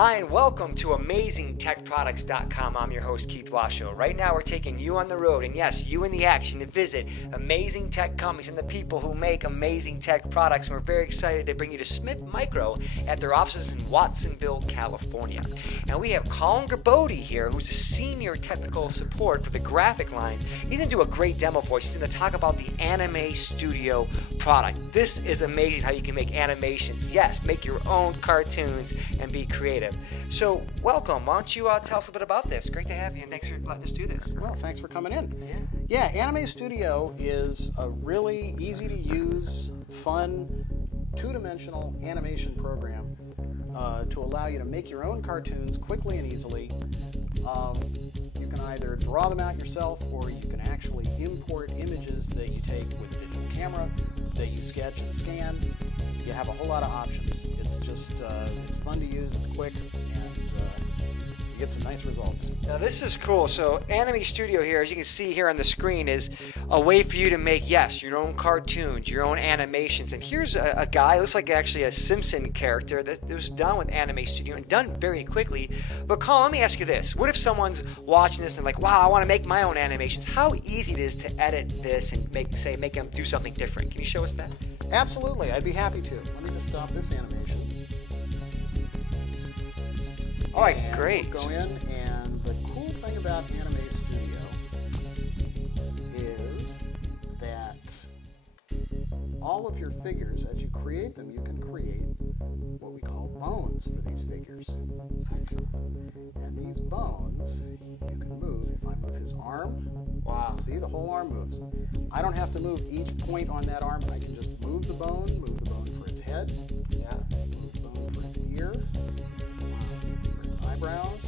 Hi and welcome to AmazingTechProducts.com. I'm your host Keith Washoe. Right now we're taking you on the road, and yes, you in the action, to visit amazing tech companies and the people who make amazing tech products. And we're very excited to bring you to Smith Micro at their offices in Watsonville, California. And we have Colin Gerbode here, who's a senior technical support for the graphic lines. He's going to do a great demo for us. He's going to talk about the Anime Studio product. This is amazing how you can make animations. Yes, make your own cartoons and be creative. So, welcome. Why don't you tell us a bit about this? Great to have you, and thanks for letting us do this. Well, thanks for coming in. Yeah, Anime Studio is a really easy-to-use, fun, two-dimensional animation program to allow you to make your own cartoons quickly and easily. You can either draw them out yourself, or you can actually import images that you take with a digital camera, that you sketch and scan. You have a whole lot of options. It's just, it's fun to use, it's quick, and you get some nice results. Now this is cool. So Anime Studio here, as you can see here on the screen, is a way for you to make, yes, your own cartoons, your own animations. And here's a guy, looks like actually a Simpson character that was done with Anime Studio and done very quickly. But Colin, let me ask you this. What if someone's watching this and like, wow, I want to make my own animations. How easy it is to edit this and make them do something different. Can you show us that? Absolutely, I'd be happy to. Let me just stop this animation. All right, and great. We'll go in, and the cool thing about Anime Studio is that all of your figures, as you create them, you can create what we call bones for these figures. And these bones, you can move. If I move his arm, wow. See, the whole arm moves. I don't have to move each point on that arm. I can just move the bone for his head, move the bone for his ear, for his eyebrows.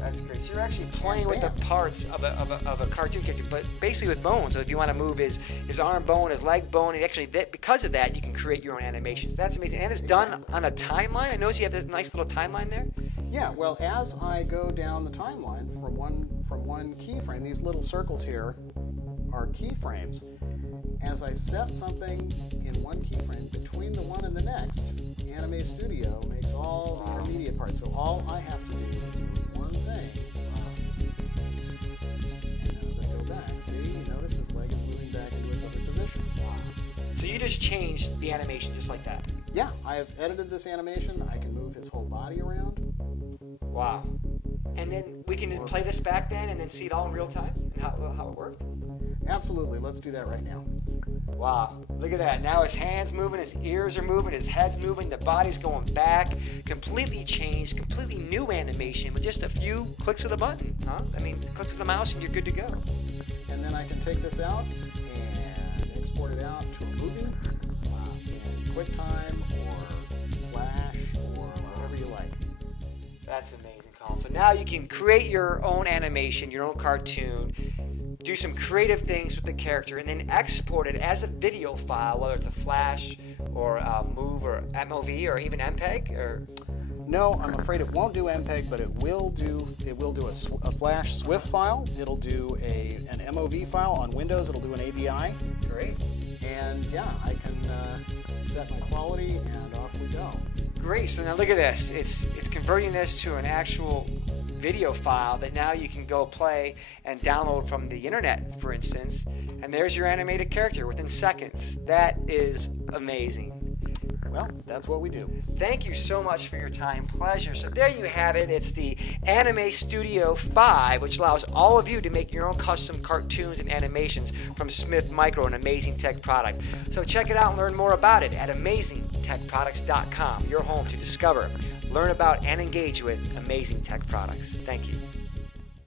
That's great. So you're actually playing with the parts of a cartoon character, but basically with bones. So if you want to move his arm bone, his leg bone, and actually because of that, you can create your own animations. That's amazing. And it's done on a timeline. I notice you have this nice little timeline there. Yeah, well, as I go down the timeline from one keyframe, these little circles here are keyframes. As I set something in one keyframe, between the one and the next, Anime Studio makes all the intermediate parts. So all I have to do is do one thing. And then as I go back, see, you notice his leg is moving back into its other position. So you just changed the animation just like that. Yeah, I have edited this animation. I can move his whole body around. Wow. And then we can play this back then and then see it all in real time and how it worked? Absolutely. Let's do that right now. Wow. Look at that. Now his hands moving, his ears are moving, his head's moving, the body's going back. Completely changed, completely new animation with just a few clicks of the button. Huh? I mean, clicks of the mouse and you're good to go. And then I can take this out and export it out to a movie in QuickTime or Flash or whatever you like. That's amazing, Colin. So now you can create your own animation, your own cartoon, do some creative things with the character, and then export it as a video file, whether it's a Flash or Move or MOV or even MPEG. Or no, I'm afraid it won't do MPEG, but it will do a Flash SWIFT file. It'll do an MOV file on Windows. It'll do an AVI. Great. And yeah, I can set my quality, and off we go. Great. So now look at this. It's converting this to an actual video file that now you can go play and download from the internet, for instance, and there's your animated character within seconds. That is amazing. Well, that's what we do. Thank you so much for your time. Pleasure. So there you have it. It's the Anime Studio 5, which allows all of you to make your own custom cartoons and animations from Smith Micro, an amazing tech product. So check it out and learn more about it at AmazingTechProducts.com, your home to discover, learn about, and engage with amazing tech products. Thank you.